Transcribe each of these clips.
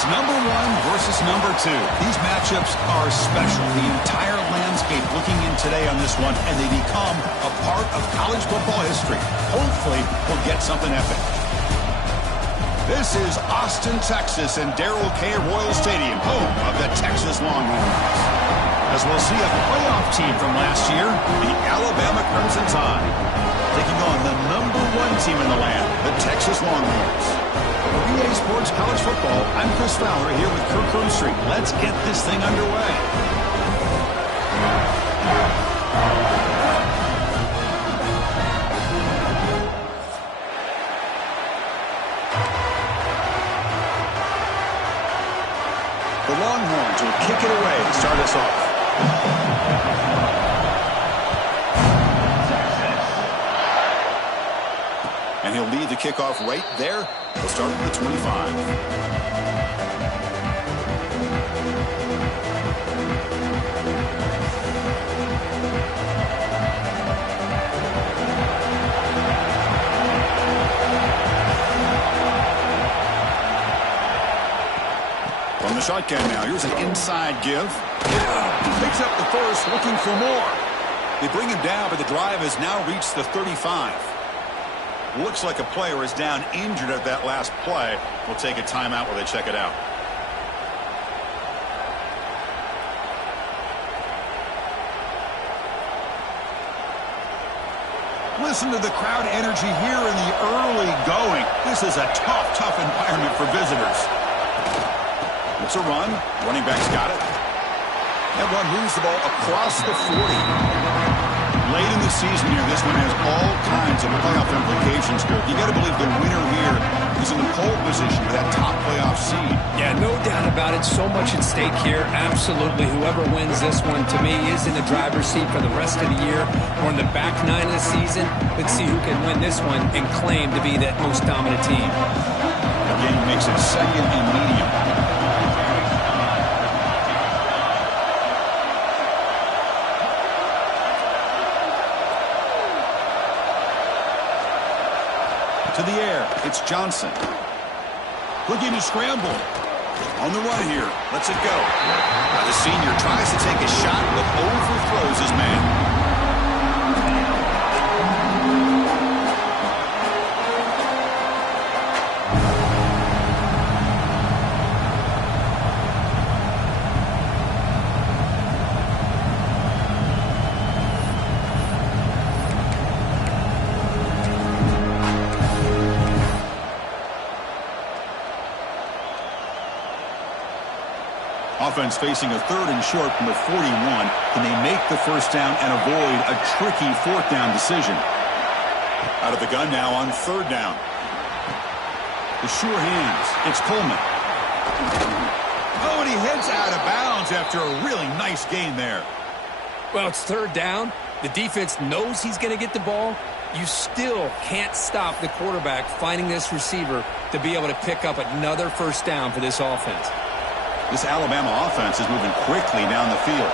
It's number one versus number two. These matchups are special. The entire landscape looking in today on this one, and they become a part of college football history. Hopefully, we'll get something epic. This is Austin, Texas, and Darrell K. Royal Stadium, home of the Texas Longhorns. As we'll see a playoff team from last year, the Alabama Crimson Tide, taking on the number one team in the land, the Texas Longhorns. For EA Sports College Football, I'm Chris Fowler here with Kirk Herbstreit. Let's get this thing underway. The Longhorns will kick it away to start us off. And he'll lead the kickoff right there. He'll start with the 25. From the shotgun now, here's an inside give. Picks up the first, looking for more. They bring him down, but the drive has now reached the 35. Looks like a player is down injured at that last play. We'll take a timeout while they check it out. Listen to the crowd energy here in the early going. This is a tough environment for visitors. It's a run. Running back's got it. That run moves the ball across the 40. Late in the season here, this one has all kinds of playoff implications, Kirk. You got to believe the winner here is in the pole position for that top playoff seed. Yeah, no doubt about it. So much at stake here. Absolutely. Whoever wins this one, to me, is in the driver's seat for the rest of the year. We're in the back nine of the season. Let's see who can win this one and claim to be that most dominant team. Again, he makes it second and medium. To the air, it's Johnson. Looking to scramble. On the run here. Lets it go. Now the senior tries to take a shot, but overthrows his man. Offense facing a third and short from the 41. Can they make the first down and avoid a tricky fourth down decision? Out of the gun now on third down. The sure hands. It's Coleman. Oh, and he heads out of bounds after a really nice gain there. Well, it's third down. The defense knows he's going to get the ball. You still can't stop the quarterback finding this receiver to be able to pick up another first down for this offense. This Alabama offense is moving quickly down the field.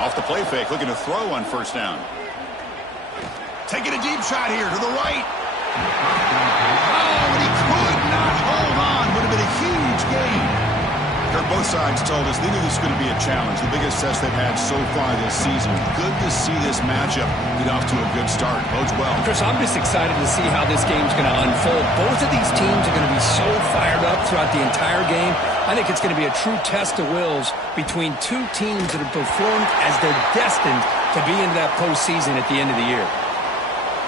Off the play fake, looking to throw on first down. Taking a deep shot here to the right. Oh, and he could not hold on. Would have been a huge gain. Both sides told us they knew this was going to be a challenge, the biggest test they've had so far this season. Good to see this matchup get off to a good start. Bodes well. Chris, I'm just excited to see how this game's going to unfold. Both of these teams are going to be so fired up throughout the entire game. I think it's going to be a true test of wills between two teams that have performed as they're destined to be into that postseason at the end of the year.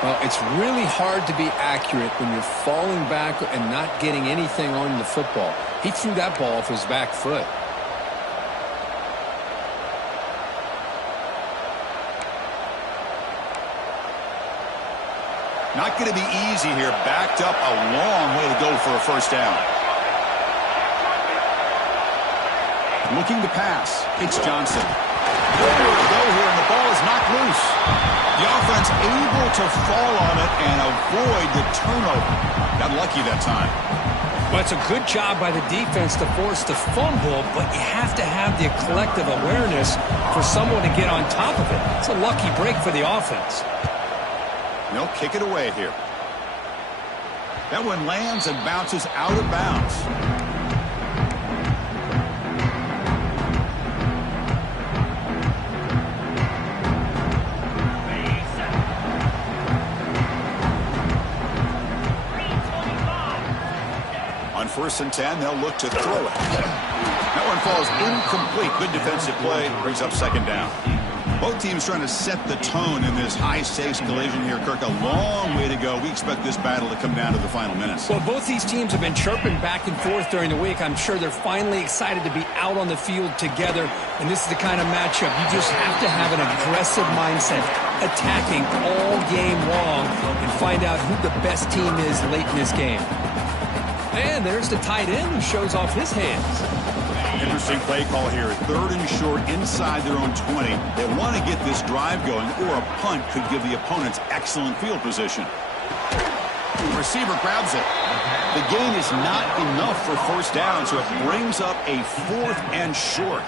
Well, it's really hard to be accurate when you're falling back and not getting anything on the football. He threw that ball off his back foot. Not going to be easy here. Backed up a long way to go for a first down. Looking to pass. It's Johnson. Nowhere to go here, and the ball is knocked loose. The offense able to fall on it and avoid the turnover. Got lucky that time. Well, it's a good job by the defense to force the fumble, but you have to have the collective awareness for someone to get on top of it. It's a lucky break for the offense. They'll kick it away here. That one lands and bounces out of bounds. On 1st and 10, they'll look to throw it. That one falls incomplete. Good defensive play. Brings up 2nd down. Both teams trying to set the tone in this high-stakes collision here. Kirk, a long way to go. We expect this battle to come down to the final minutes. Well, both these teams have been chirping back and forth during the week. I'm sure they're finally excited to be out on the field together. And this is the kind of matchup you just have to have an aggressive mindset, attacking all game long, and find out who the best team is late in this game. And there's the tight end who shows off his hands. Interesting play call here. 3rd and short inside their own 20. They want to get this drive going, or a punt could give the opponents excellent field position. The receiver grabs it. The gain is not enough for 1st down, so it brings up a 4th and short.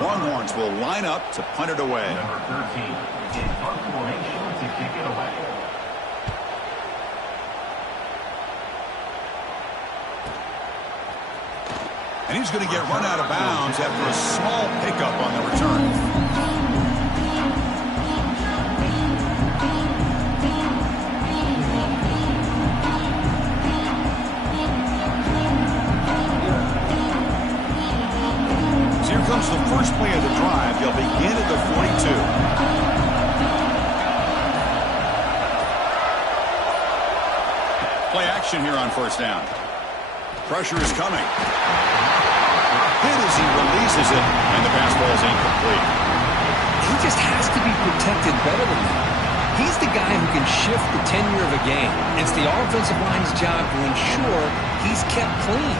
Longhorns will line up to punt it away. Number 13 in punt formation to kick it away. And he's going to get run out of bounds after a small pickup on the return. So here comes the first play of the drive. They'll begin at the 42. Play action here on 1st down. Pressure is coming. Hit as he releases it, and the pass ball is incomplete. He just has to be protected better than that. He's the guy who can shift the tenure of a game. It's the offensive line's job to ensure he's kept clean.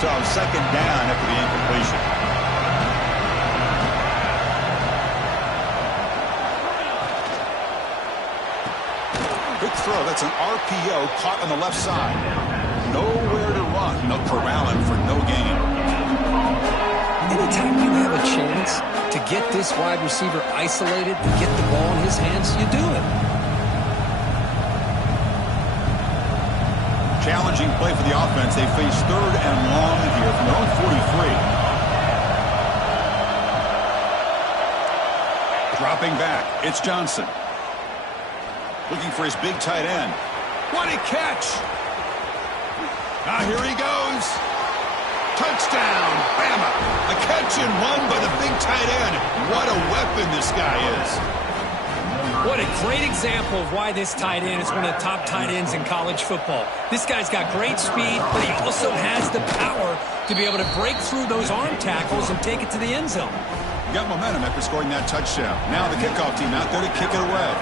So 2nd down after the incompletion. Good throw. That's an RPO caught on the left side. Nowhere to run. No corralling for no gain. Anytime you have a chance to get this wide receiver isolated, to get the ball in his hands, you do it. Challenging play for the offense. They face 3rd and long here from their own 43. Dropping back. It's Johnson. Looking for his big tight end. What a catch! Now here he goes. Touchdown, Bama. A catch and run by the big tight end. What a weapon this guy is. What a great example of why this tight end is one of the top tight ends in college football. This guy's got great speed, but he also has the power to be able to break through those arm tackles and take it to the end zone. Got momentum after scoring that touchdown. Now the kickoff team out there to kick it away.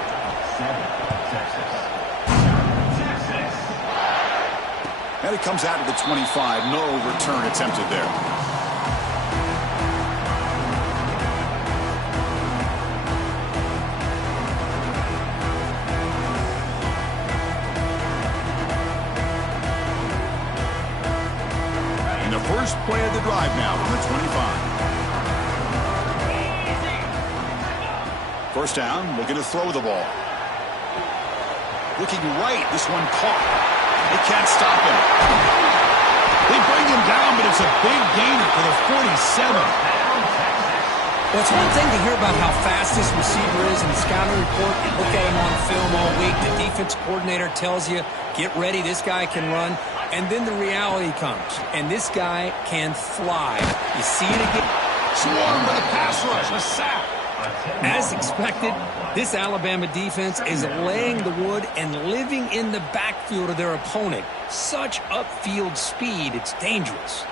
And it comes out to the 25. No return attempted there. And the first play of the drive now from the 25. 1st down, looking to throw the ball. Looking right, this one caught. They can't stop him. They bring him down, but it's a big gainer for the 47. Well, it's one thing to hear about how fast this receiver is in the scouting report. You look at him on film all week. The defense coordinator tells you, get ready, this guy can run. And then the reality comes, and this guy can fly. You see it again. Swarmed by the pass rush, a sack. As expected, this Alabama defense is laying the wood and living in the backfield of their opponent. Such upfield speed, it's dangerous.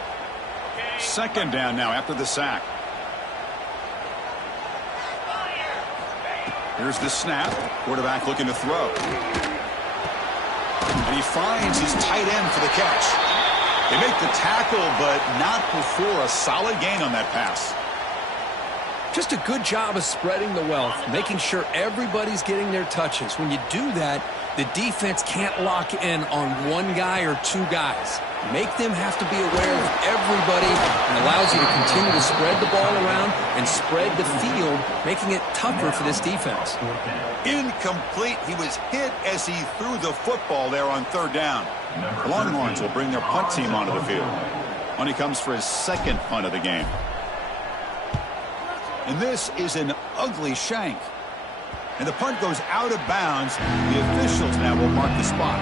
2nd down now after the sack. Here's the snap. Quarterback looking to throw. And he finds his tight end for the catch. They make the tackle, but not before a solid gain on that pass. Just a good job of spreading the wealth, making sure everybody's getting their touches. When you do that, the defense can't lock in on one guy or two guys. Make them have to be aware of everybody and allows you to continue to spread the ball around and spread the field, making it tougher for this defense. Incomplete. He was hit as he threw the football there on third down. The Longhorns will bring their punt team onto the field when he comes for his second punt of the game. And this is an ugly shank. And the punt goes out of bounds. The officials now will mark the spot.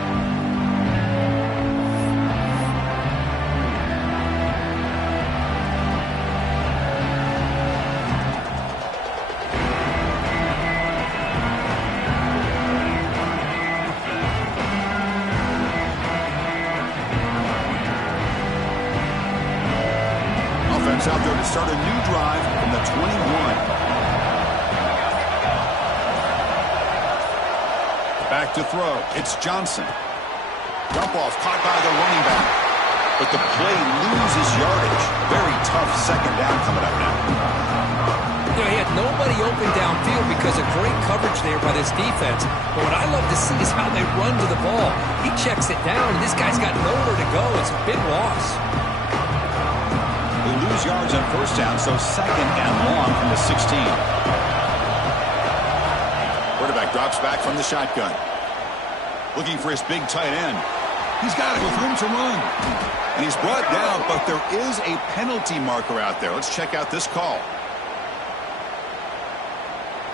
Offense out there to start a new drive from the 21. Back to throw. It's Johnson. Dump off caught by the running back. But the play loses yardage. Very tough second down coming up now. You know, he had nobody open downfield because of great coverage there by this defense. But what I love to see is how they run to the ball. He checks it down, and this guy's got nowhere to go. It's a big loss. They lose yards on first down, so second and long from the 16. Quarterback drops back from the shotgun. Looking for his big tight end. He's got it with room to run. And he's brought down, but there is a penalty marker out there. Let's check out this call.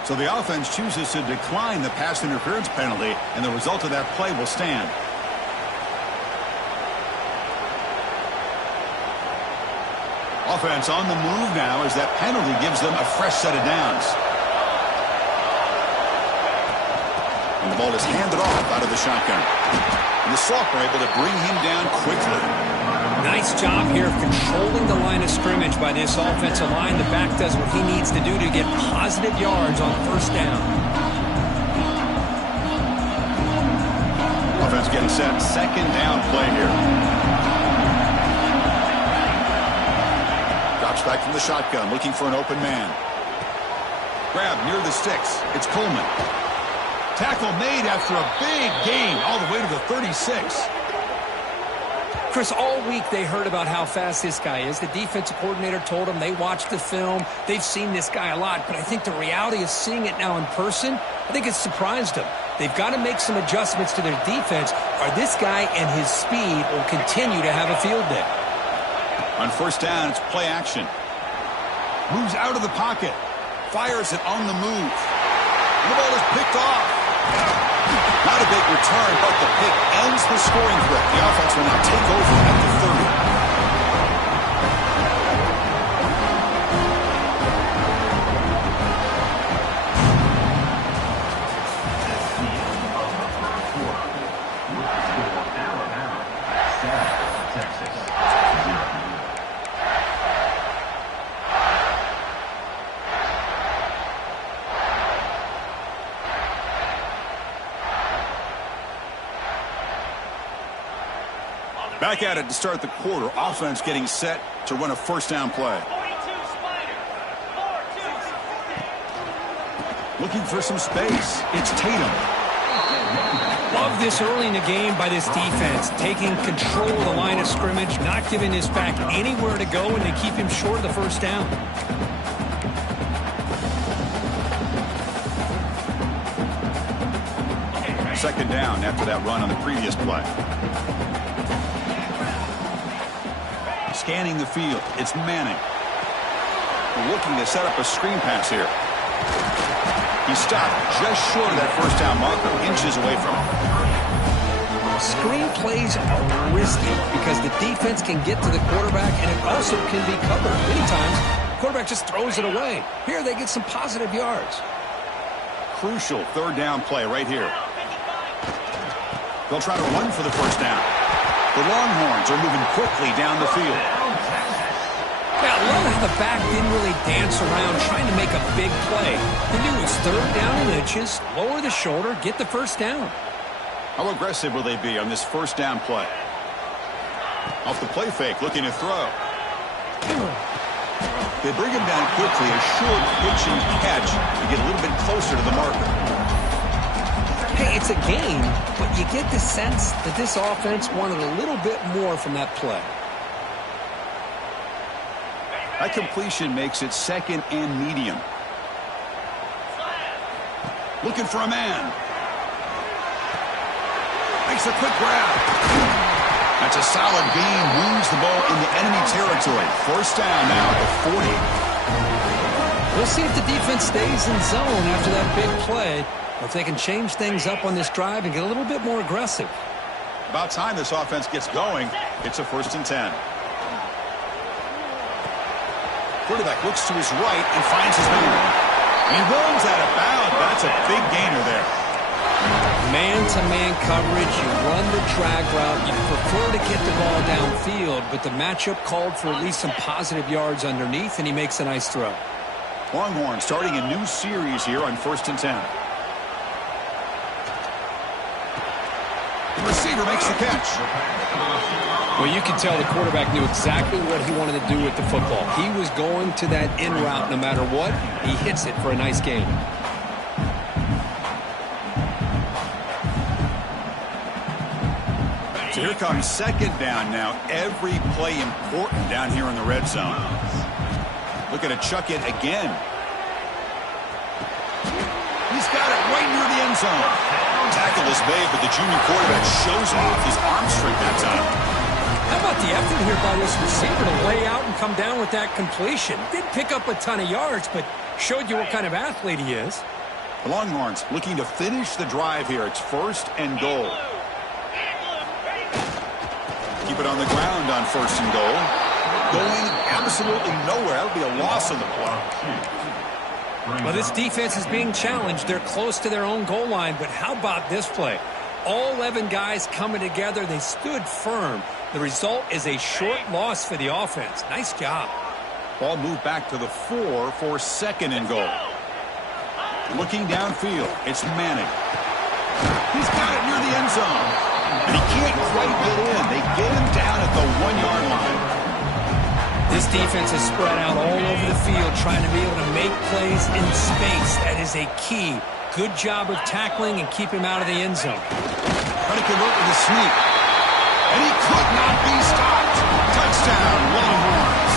So the offense chooses to decline the pass interference penalty, and the result of that play will stand. Offense on the move now as that penalty gives them a fresh set of downs. And the ball is handed off out of the shotgun. And the Soft are able to bring him down quickly. Nice job here of controlling the line of scrimmage by this offensive line. The back does what he needs to do to get positive yards on first down. Offense getting set. Second down play here. Drops back from the shotgun, looking for an open man. Grab near the sticks. It's Coleman. Tackle made after a big gain all the way to the 36. Chris, all week they heard about how fast this guy is. The defensive coordinator told them they watched the film. They've seen this guy a lot, but I think the reality of seeing it now in person, I think it's surprised them. They've got to make some adjustments to their defense, or this guy and his speed will continue to have a field day. On first down, it's play action. Moves out of the pocket. Fires it on the move. And the ball is picked off. Not a big return, but the pick ends the scoring threat. The offense will now take over at the 30. Back at it to start the quarter. Offense getting set to run a first down play. Looking for some space. It's Tatum. Love this early in the game by this defense. Taking control of the line of scrimmage, not giving this back anywhere to go, and they keep him short of the first down. Second down after that run on the previous play. Scanning the field. It's Manning. Looking to set up a screen pass here. He stopped just short of that first down marker, inches away from him. Screen plays are risky because the defense can get to the quarterback, and it also can be covered. Many times, the quarterback just throws it away. Here, they get some positive yards. Crucial third down play right here. They'll try to run for the first down. The Longhorns are moving quickly down the field. Yeah, I love how the back didn't really dance around trying to make a big play. He knew it was third down and inches, lower the shoulder, get the first down. How aggressive will they be on this first down play? Off the play fake, looking to throw. They bring him down quickly, a short pitching catch to get a little bit closer to the marker. Hey, it's a game, but you get the sense that this offense wanted a little bit more from that play. That completion makes it second and medium. Looking for a man. Makes a quick grab. That's a solid gain. Moves the ball in the enemy territory. First down now at the 40. We'll see if the defense stays in zone after that big play, or if they can change things up on this drive and get a little bit more aggressive. About time this offense gets going. It's a 1st and 10. Quarterback looks to his right and finds his man. He runs out of bounds. That's a big gainer there. Man-to-man coverage, you run the drag route, you prefer to get the ball downfield, but the matchup called for at least some positive yards underneath, and he makes a nice throw. Longhorn starting a new series here on 1st and 10. The receiver makes the catch. Well, you can tell the quarterback knew exactly what he wanted to do with the football. He was going to that in route no matter what. He hits it for a nice gain. So here comes 2nd down now. Every play important down here in the red zone. Looking to chuck it again. He's got it right near the end zone. Tackle is made, but the junior quarterback shows off his arm strength that time. How about the effort here by this receiver to lay out and come down with that completion? Didn't pick up a ton of yards, but showed you what kind of athlete he is. The Longhorns looking to finish the drive here. It's 1st and goal. Keep it on the ground on 1st and goal. Going absolutely nowhere. That would be a loss of the play. Well, this defense is being challenged. They're close to their own goal line, but how about this play? All 11 guys coming together. They stood firm. The result is a short loss for the offense. Nice job. Ball moved back to the 4 for 2nd and goal. Looking downfield, it's Manning. He's got it near the end zone. And he can't quite get in. They get him down at the 1-yard line. This defense is spread out all over the field trying to be able to make plays in space. That is a key. Good job of tackling and keep him out of the end zone. Trying to convert with a sneak. And he could not be stopped. Touchdown, Longhorns.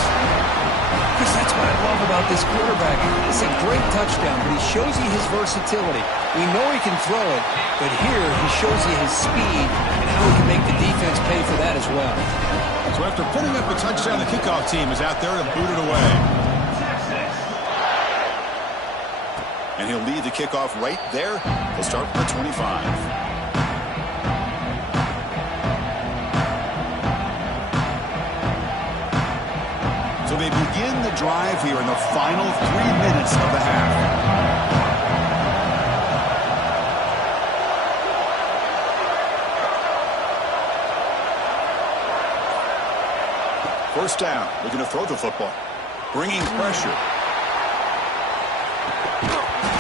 Chris, that's what I love about this quarterback. It's a great touchdown, but he shows you his versatility. We know he can throw it, but here he shows you his speed and how he can make the defense pay for that as well. So after putting up a touchdown, the kickoff team is out there to boot it away. And he'll lead the kickoff right there. He'll start for 25. So they begin the drive here in the final 3 minutes of the half. First down, looking to throw the football. Bringing pressure.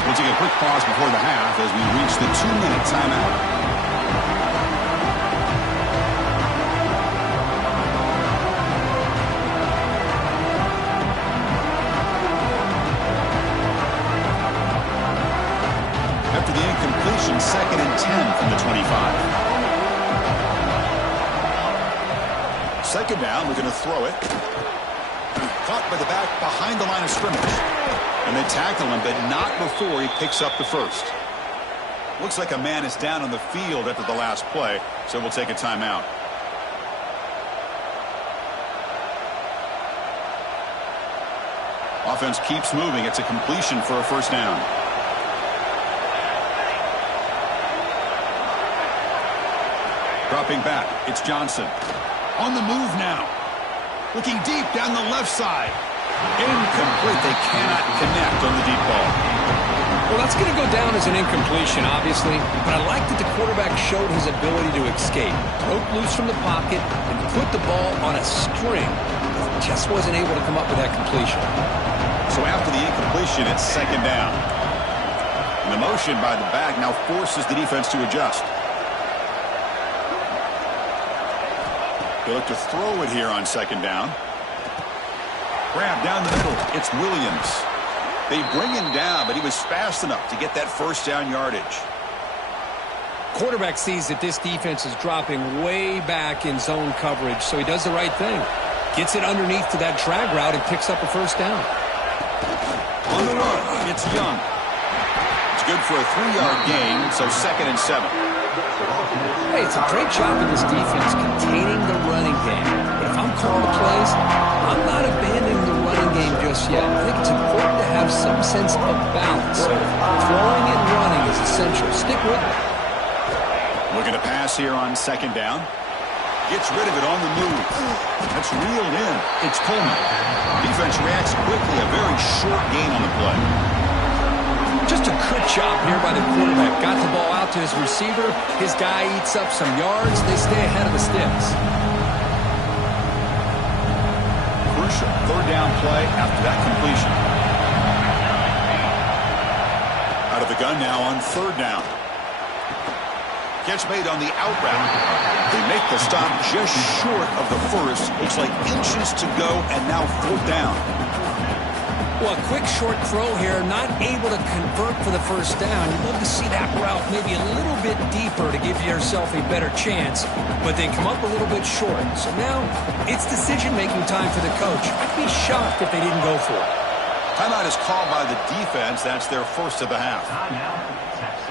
We'll take a quick pause before the half as we reach the 2-minute timeout. After the incompletion, 2nd and 10 from the 25. 2nd down, we're going to throw it. Caught by the back behind the line of scrimmage. And they tackle him, but not before he picks up the first. Looks like a man is down on the field after the last play, so we'll take a timeout. Offense keeps moving. It's a completion for a first down. Dropping back, it's Johnson. On the move now. Looking deep down the left side. Incomplete. They cannot connect on the deep ball. Well, that's going to go down as an incompletion, obviously, but I like that the quarterback showed his ability to escape. Broke loose from the pocket and put the ball on a string. Just wasn't able to come up with that completion. So after the incompletion, it's 2nd down. And the motion by the back now forces the defense to adjust. They look to throw it here on 2nd down. grab down the middle. It's Williams. They bring him down, but he was fast enough to get that first down yardage. Quarterback sees that this defense is dropping way back in zone coverage, so he does the right thing. Gets it underneath to that drag route and picks up a first down. On the run, it's Young. It's good for a 3-yard gain, so 2nd and 7. Hey, it's a great job of this defense containing the running game. But if I'm calling the plays, I'm not abandoning the running game just yet. I think it's important to have some sense of balance. Throwing and running is essential. Stick with it. Looking to pass here on 2nd down. Gets rid of it on the move. That's reeled in. It's Pullman. Defense reacts quickly. A very short gain on the play. Just a good job here by the quarterback. Got the ball out to his receiver. His guy eats up some yards. They stay ahead of the sticks. Crucial 3rd down play after that completion. Out of the gun now on 3rd down. Catch made on the out route. They make the stop just short of the first. Looks like inches to go, and now 4th down. Well, a quick short throw here, not able to convert for the first down. You'd love to see that route maybe a little bit deeper to give yourself a better chance, but they come up a little bit short. So now it's decision-making time for the coach. I'd be shocked if they didn't go for it. Timeout is called by the defense. That's their first of the half. Timeout, Texas.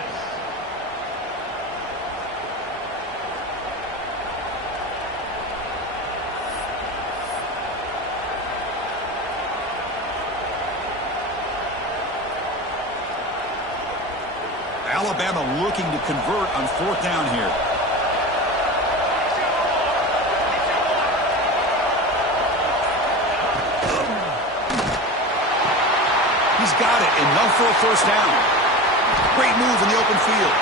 Alabama looking to convert on 4th down here. He's got it. Enough for a first down. Great move in the open field.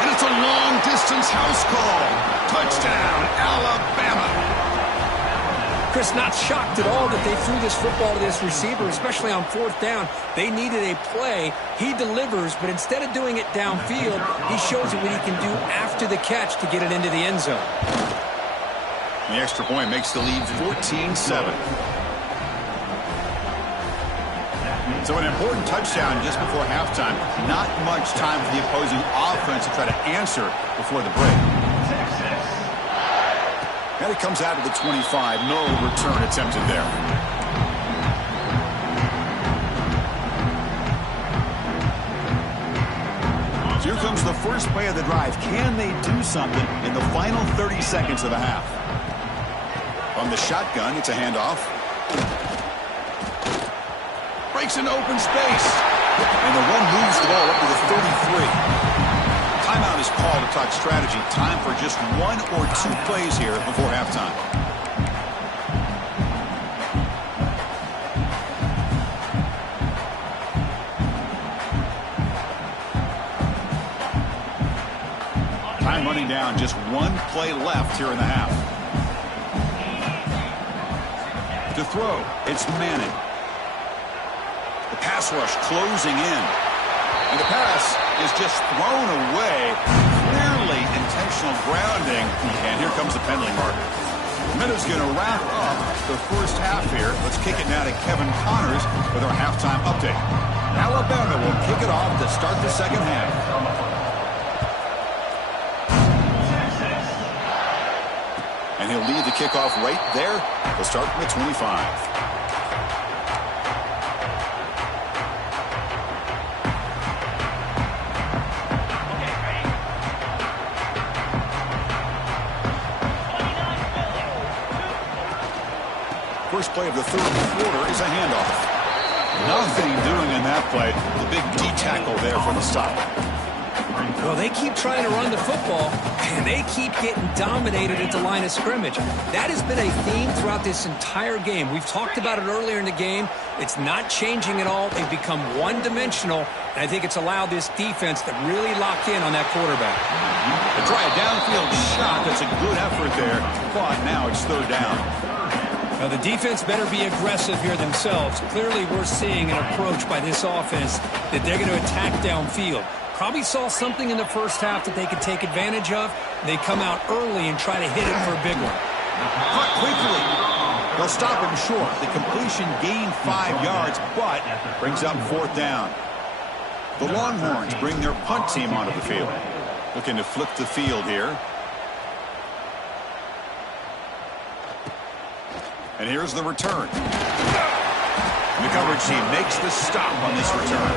And it's a long-distance house call. Touchdown, Alabama. Chris, not shocked at all that they threw this football to this receiver, especially on 4th down. They needed a play. He delivers, but instead of doing it downfield, he shows you what he can do after the catch to get it into the end zone. The extra point makes the lead 14-7. So an important touchdown just before halftime. Not much time for the opposing offense to try to answer before the break. And it comes out of the 25. No return attempted there. Here comes the first play of the drive. Can they do something in the final 30 seconds of the half? From the shotgun, it's a handoff. Breaks into open space. And the run moves the ball up to the 33. Timeout is called to talk strategy. Time for just 1 or 2 plays here before halftime. Time running down. Just 1 play left here in the half. To throw, it's Manning. The pass rush closing in. And the pass is just thrown away. Clearly intentional grounding. And here comes the penalty marker. Minute's going to wrap up the first half here. Let's kick it now to Kevin Connors with our halftime update. Alabama will kick it off to start the second half. And he'll lead the kickoff right there. We'll start from the 25. First play of the 3rd quarter is a handoff. Nothing doing in that play. The big D tackle there for the stop. Well, they keep trying to run the football, and they keep getting dominated at the line of scrimmage. That has been a theme throughout this entire game. We've talked about it earlier in the game. It's not changing at all. They've become one-dimensional, and I think it's allowed this defense to really lock in on that quarterback. They try a downfield shot. That's a good effort there. But now it's 3rd down. Now, the defense better be aggressive here themselves. Clearly, we're seeing an approach by this offense that they're going to attack downfield. Probably saw something in the first half that they could take advantage of. They come out early and try to hit it for a big one. Caught quickly. They'll stop him short. The completion gained 5 yards, but brings up 4th down. The Longhorns bring their punt team onto the field. Looking to flip the field here. And here's the return. The coverage team makes the stop on this return.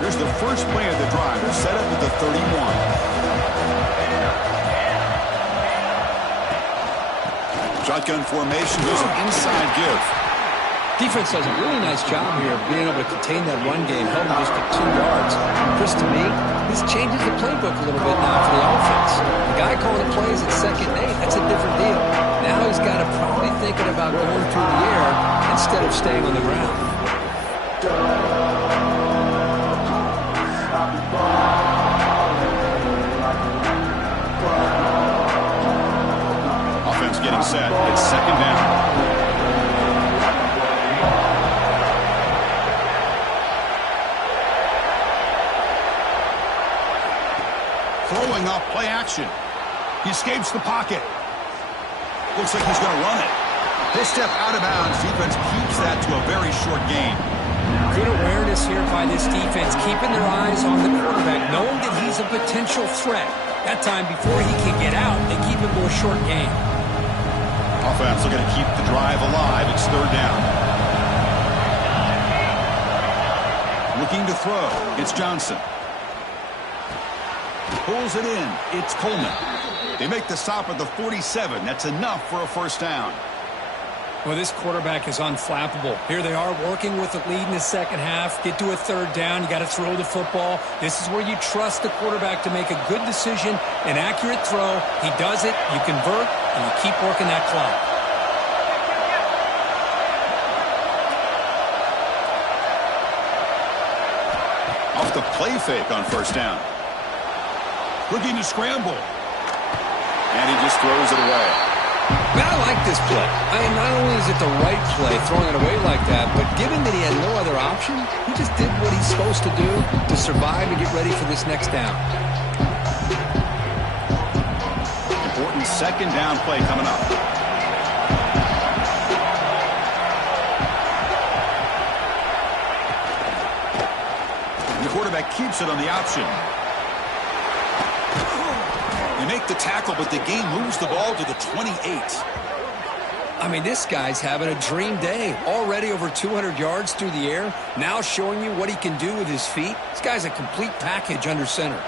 Here's the first play of the drive. They're set up at the 31. Shotgun formation, goes an inside give. Defense does a really nice job here of being able to contain that run game, held him just to 2 yards. Chris, to me, this changes the playbook a little bit now for the offense. The guy calling the plays at 2nd and 8, that's a different deal. Now he's got to probably thinking about going through the air instead of staying on the ground. Offense getting set. It's 2nd down. Throwing off play action. He escapes the pocket. Looks like he's going to run it. He'll step out of bounds. Defense keeps that to a very short gain. Good awareness here by this defense, keeping their eyes on the quarterback, knowing that he's a potential threat. That time, before he can get out, they keep him to a short gain. Offense looking to keep the drive alive. It's 3rd down. Looking to throw. It's Johnson. Pulls it in. It's Coleman. They make the stop at the 47. That's enough for a 1st down. Well, this quarterback is unflappable. Here they are working with the lead in the 2nd half. Get to a 3rd down. You got to throw the football. This is where you trust the quarterback to make a good decision, an accurate throw. He does it. You convert, and you keep working that clock. Off the play fake on 1st down. Looking to scramble. And he just throws it away. I like this play. Not only is it the right play, throwing it away like that, but given that he had no other option, he just did what he's supposed to do to survive and get ready for this next down. Important 2nd down play coming up. And the quarterback keeps it on the option. They make the tackle, but the game moves the ball to the 28. I mean, this guy's having a dream day. Already over 200 yards through the air. Now showing you what he can do with his feet. This guy's a complete package under center.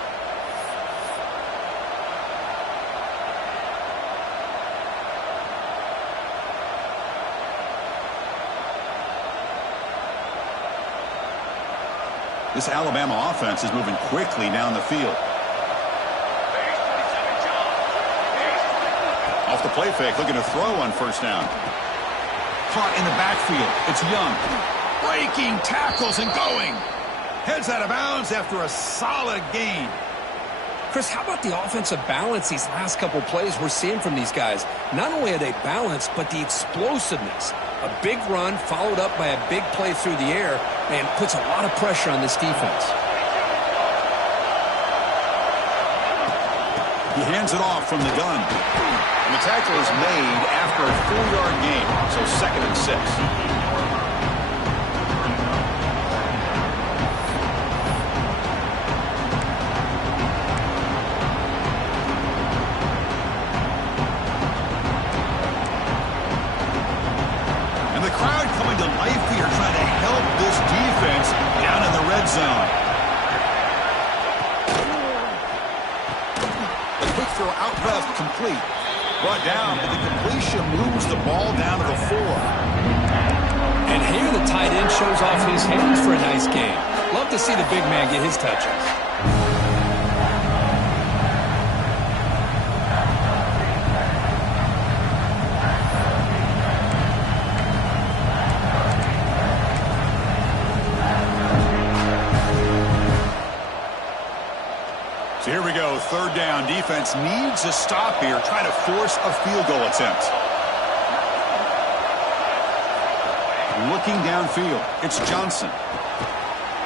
This Alabama offense is moving quickly down the field. Off the play fake, looking to throw on 1st down. Caught in the backfield. It's Young. Breaking tackles and going. Heads out of bounds after a solid gain. Chris, how about the offensive balance these last couple plays we're seeing from these guys? Not only are they balanced, but the explosiveness. A big run followed up by a big play through the air, and puts a lot of pressure on this defense. He hands it off from the gun. And the tackle is made after a 4-yard gain, so 2nd and 6. And the crowd coming to life here, trying to help this defense down in the red zone. The quick throw out left, complete. Brought down, but the completion moves the ball down to the 4. And here the tight end shows off his hands for a nice game. Love to see the big man get his touches. So here we go, third down. Defense needs a stop here, trying to force a field goal attempt. Looking downfield, it's Johnson.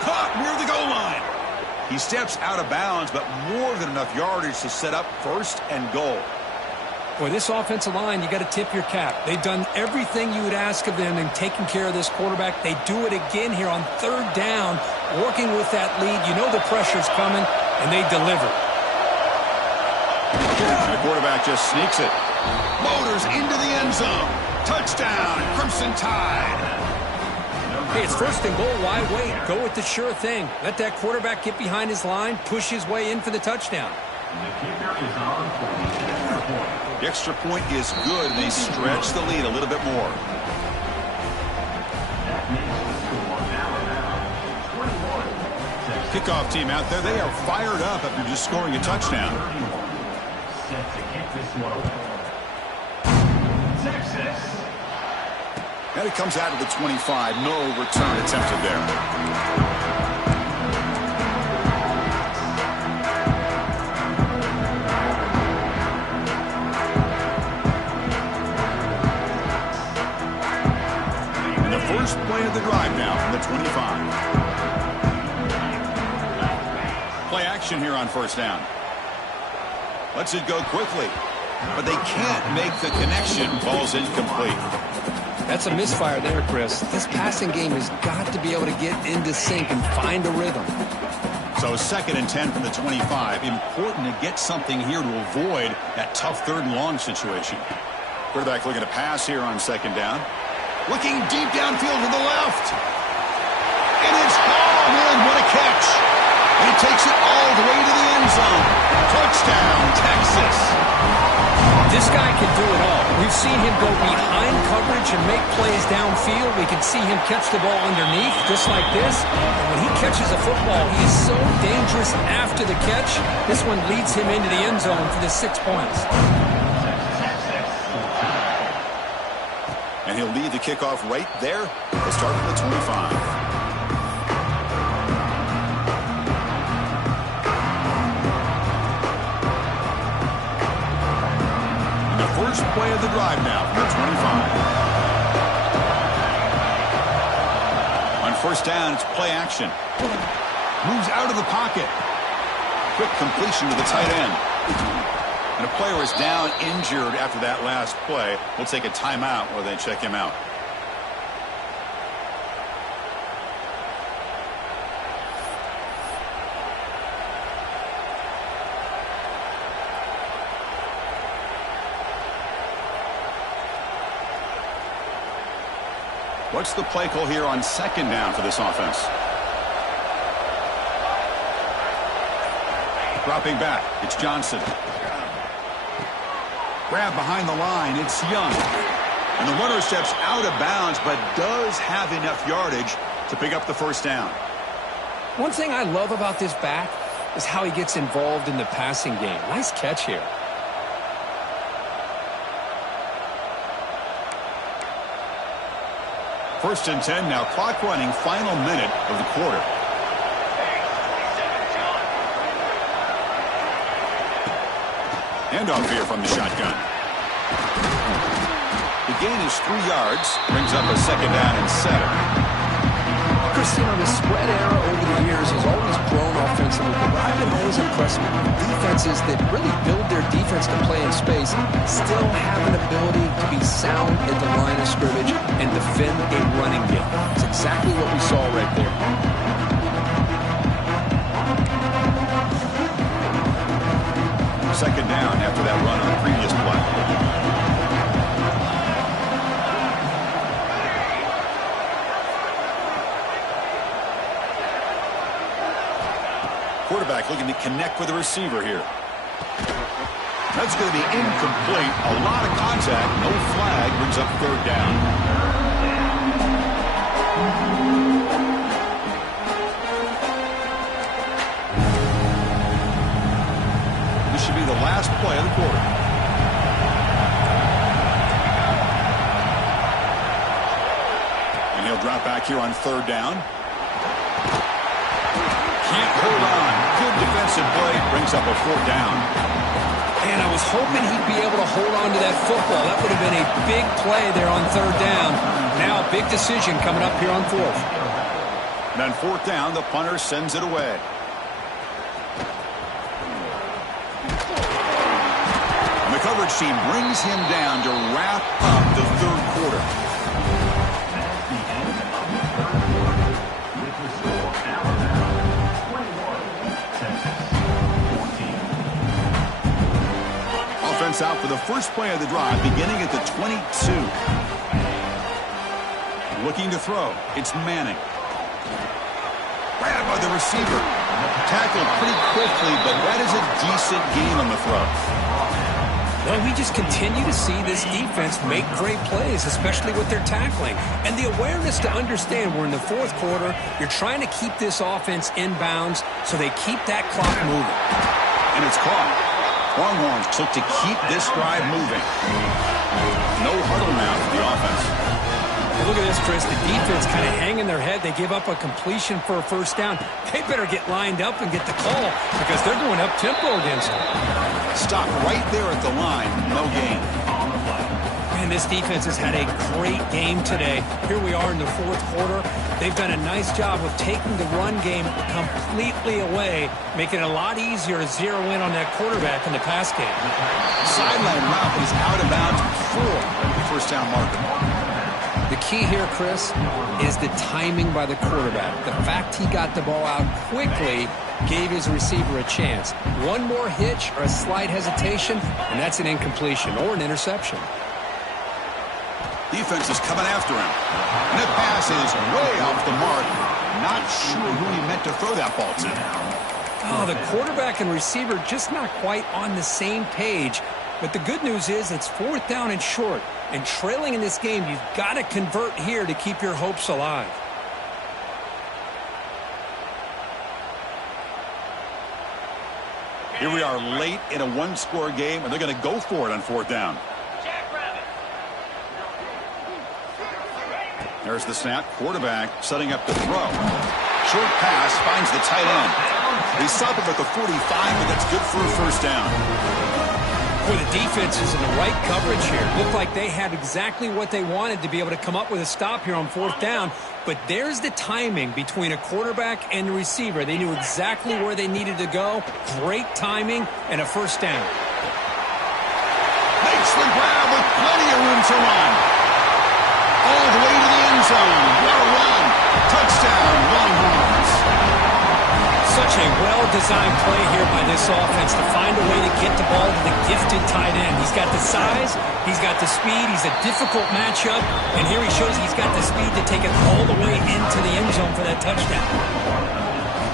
Caught near the goal line. He steps out of bounds, but more than enough yardage to set up first and goal. Boy, this offensive line, you got to tip your cap. They've done everything you would ask of them in taking care of this quarterback. They do it again here on third down, working with that lead. You know the pressure's coming, and they deliver. The quarterback just sneaks it. Motors into the end zone. Touchdown, Crimson Tide. Hey, it's first and goal. Why wait? Go with the sure thing. Let that quarterback get behind his line, push his way in for the touchdown. The kicker is on for the extra point. The extra point is good, and they stretch the lead a little bit more. That makes the score now 21. Kickoff team out there, they are fired up after just scoring a touchdown. 31. Set to kick this one away. Texas. And it comes out of the 25. No return attempted there. First play of the drive now from the 25. Play action here on first down. Lets it go quickly, but they can't make the connection. Ball's incomplete. That's a misfire there, Chris. This passing game has got to be able to get into sync and find a rhythm. So 2nd and 10 from the 25. Important to get something here to avoid that tough third and long situation. Quarterback looking to pass here on 2nd down. Looking deep downfield to the left. It is hauled in. What a catch. And he takes it all the way to the end zone. Touchdown, Texas. This guy can do it all. We've seen him go behind coverage and make plays downfield. We can see him catch the ball underneath, just like this. And when he catches a football, he is so dangerous after the catch. This one leads him into the end zone for the 6 points. And he'll lead the kickoff right there. We'll start from the 25. And the first play of the drive now from the 25. On first down, it's play action. Moves out of the pocket. Quick completion to the tight end. And a player is down injured after that last play. We'll take a timeout while they check him out. What's the play call here on 2nd down for this offense? Dropping back, it's Johnson. Grab behind the line, it's Young. And the runner steps out of bounds, but does have enough yardage to pick up the first down. One thing I love about this back is how he gets involved in the passing game. Nice catch here. First and 10 now, clock running, final minute of the quarter. Handoff here from the shotgun. The gain is 3 yards, brings up a 2nd down and 7. Chris, you know, the spread era over the years has always grown offensively, but what I've been always impressed with defenses that really build their defense to play in space still have an ability to be sound at the line of scrimmage and defend a running game. It's exactly what we saw right there. 2nd down after that run on the previous play. Quarterback looking to connect with the receiver here. That's going to be incomplete. A lot of contact. No flag. Brings up 3rd down. This should be the last play of the quarter. And he'll drop back here on 3rd down. Can't hold on. Good defensive play. Brings brings up a 4th down. And I was hoping he'd be able to hold on to that football. That would have been a big play there on 3rd down. Now a big decision coming up here on 4th. And on 4th down, the punter sends it away. And the coverage team brings him down to wrap up the 3rd quarter. That's the end of the 3rd quarter. With the score, Alabama 21, Texas 14. Offense out for the first play of the drive, beginning at the 22. Looking to throw. It's Manning. Grabbed by the receiver. Tackled pretty quickly, but that is a decent gain on the throw. Well, we just continue to see this defense make great plays, especially with their tackling. And the awareness to understand we're in the 4th quarter, you're trying to keep this offense in bounds so they keep that clock moving. And it's caught. Longhorns look to keep this drive moving. No huddle now for the offense. Well, look at this, Chris. The defense kind of hanging their head. They give up a completion for a 1st down. They better get lined up and get the call because they're going up-tempo against them. Stop right there at the line. No gain. Man, this defense has had a great game today. Here we are in the 4th quarter. They've done a nice job of taking the run game completely away, making it a lot easier to zero in on that quarterback in the pass game. Sideline route is out of bounds before the 1st down marker. The key here, Chris, is the timing by the quarterback. The fact he got the ball out quickly gave his receiver a chance. One more hitch or a slight hesitation, and that's an incompletion or an interception. Defense is coming after him. And that pass is way off the mark. Not sure who he meant to throw that ball to. Oh, the quarterback and receiver just not quite on the same page. But the good news is it's 4th down and short. And trailing in this game, you've got to convert here to keep your hopes alive. Here we are late in a 1-score game, and they're going to go for it on 4th down. There's the snap. Quarterback setting up the throw. Short pass finds the tight end. They stop him at the 45, but that's good for a 1st down. Boy, the defense is in the right coverage here. Looked like they had exactly what they wanted to be able to come up with a stop here on 4th down. But there's the timing between a quarterback and the receiver. They knew exactly where they needed to go. Great timing and a 1st down. Makes the grab with plenty of room to run. All the way to the end zone. What a run. Touchdown, Longhorns. Such a well-designed play here by this offense to find a way to get the ball to the gifted tight end. He's got the size, he's got the speed, he's a difficult matchup, and here he shows he's got the speed to take it all the way into the end zone for that touchdown.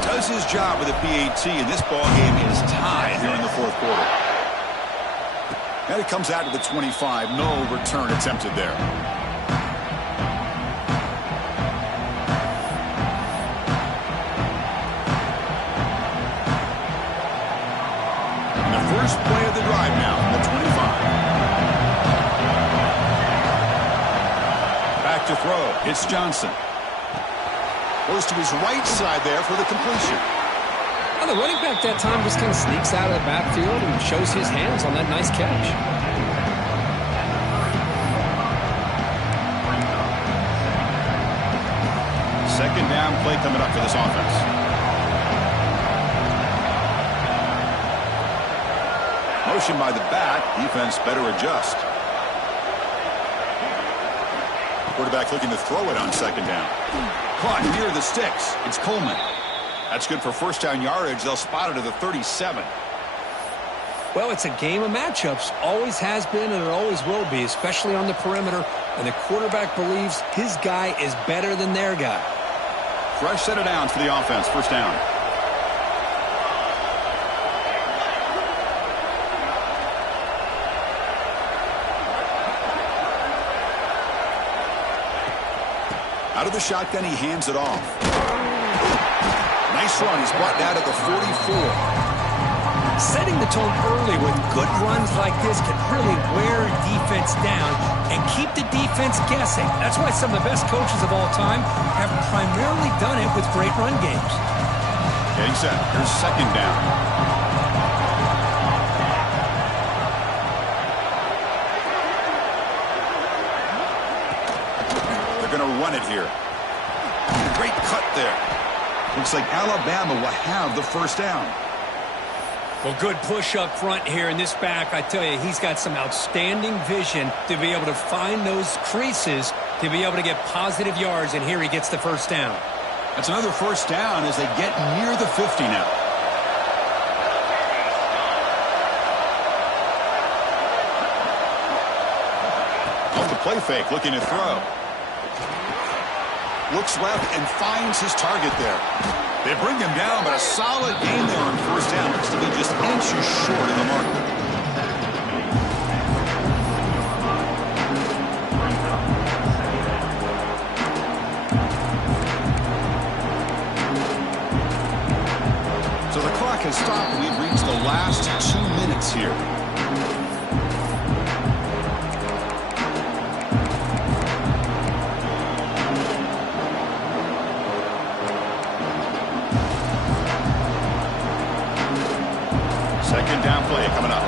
Does his job with a PAT, and this ball game is tied here in the 4th quarter. And it comes out to the 25. No return attempted there. First play of the drive now from the 25. Back to throw. It's Johnson. Goes to his right side there for the completion. Well, the running back that time just kind of sneaks out of the backfield and shows his hands on that nice catch. Second down play coming up for this offense. Motion by the back. Defense better adjust. Quarterback looking to throw it on 2nd down. Caught near the sticks. It's Coleman. That's good for 1st down yardage. They'll spot it at the 37. Well, it's a game of matchups. Always has been and it always will be, especially on the perimeter. And the quarterback believes his guy is better than their guy. Fresh set of downs for the offense. 1st down. Out of the shotgun, he hands it off. Nice run. He's brought down to the 44. Setting the tone early with good runs like this can really wear a defense down and keep the defense guessing. That's why some of the best coaches of all time have primarily done it with great run games. Getting set. Here's 2nd down. run it here. Great cut there. Looks like Alabama will have the first down. Well, good push up front here in this back. I tell you, he's got some outstanding vision to be able to find those creases to be able to get positive yards, and here he gets the first down. That's another first down as they get near the 50 now. Off the play fake, looking to throw. Looks left and finds his target there. They bring him down, but a solid gain there on first down. Looks to be just inches short of the mark. So the clock has stopped, and we've reached the last 2 minutes here. Second down play coming up.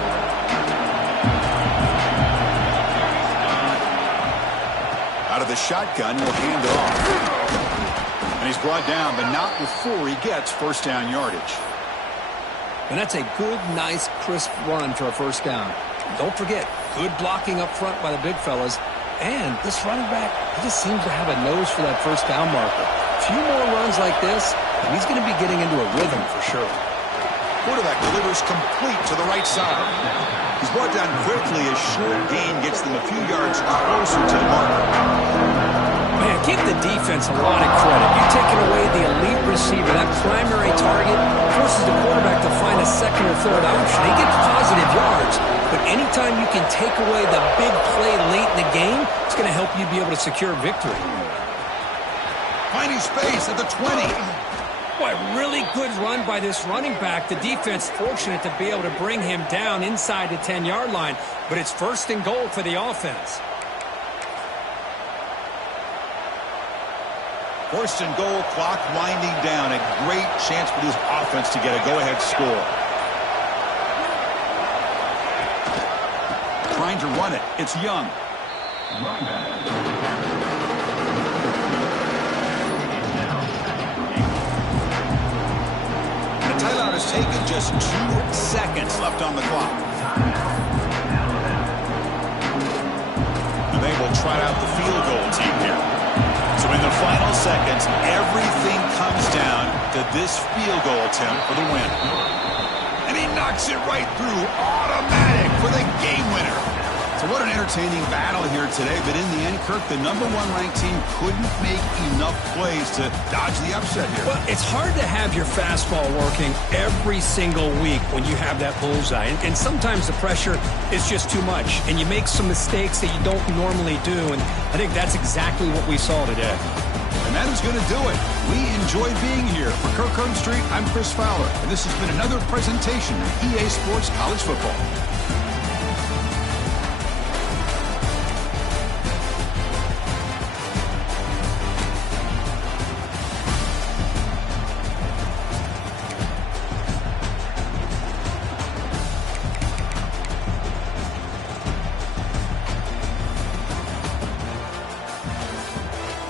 Out of the shotgun, he'll hand it off. And he's brought down, but not before he gets first down yardage. And that's a good, nice, crisp run for a first down. Don't forget, good blocking up front by the big fellas. And this running back, he just seems to have a nose for that first down marker. A few more runs like this, and he's going to be getting into a rhythm for sure. Quarterback delivers complete to the right side. He's brought down quickly as short gain gets them a few yards closer to the marker. Man, give the defense a lot of credit. You're taking away the elite receiver. That primary target forces the quarterback to find a second or third option. He gets positive yards, but anytime you can take away the big play late in the game, it's going to help you be able to secure victory. Finding space at the 20. Boy, really good run by this running back. The defense fortunate to be able to bring him down inside the 10-yard line, but it's first and goal for the offense. First and goal, clock winding down. A great chance for this offense to get a go-ahead score. Trying to run it. It's Young. Running back. The timeout is taken, just 2 seconds left on the clock. And they will try out the field goal team here. So in the final seconds, everything comes down to this field goal attempt for the win. And he knocks it right through. Automatic for the game winner. So what an entertaining battle here today. But in the end, Kirk, the #1 ranked team couldn't make enough plays to dodge the upset here. Well, it's hard to have your fastball working every single week when you have that bullseye. And sometimes the pressure is just too much. And you make some mistakes that you don't normally do. And I think that's exactly what we saw today. And that is going to do it. We enjoyed being here. For Kirk Herbstreit, I'm Chris Fowler. And this has been another presentation of EA Sports College Football.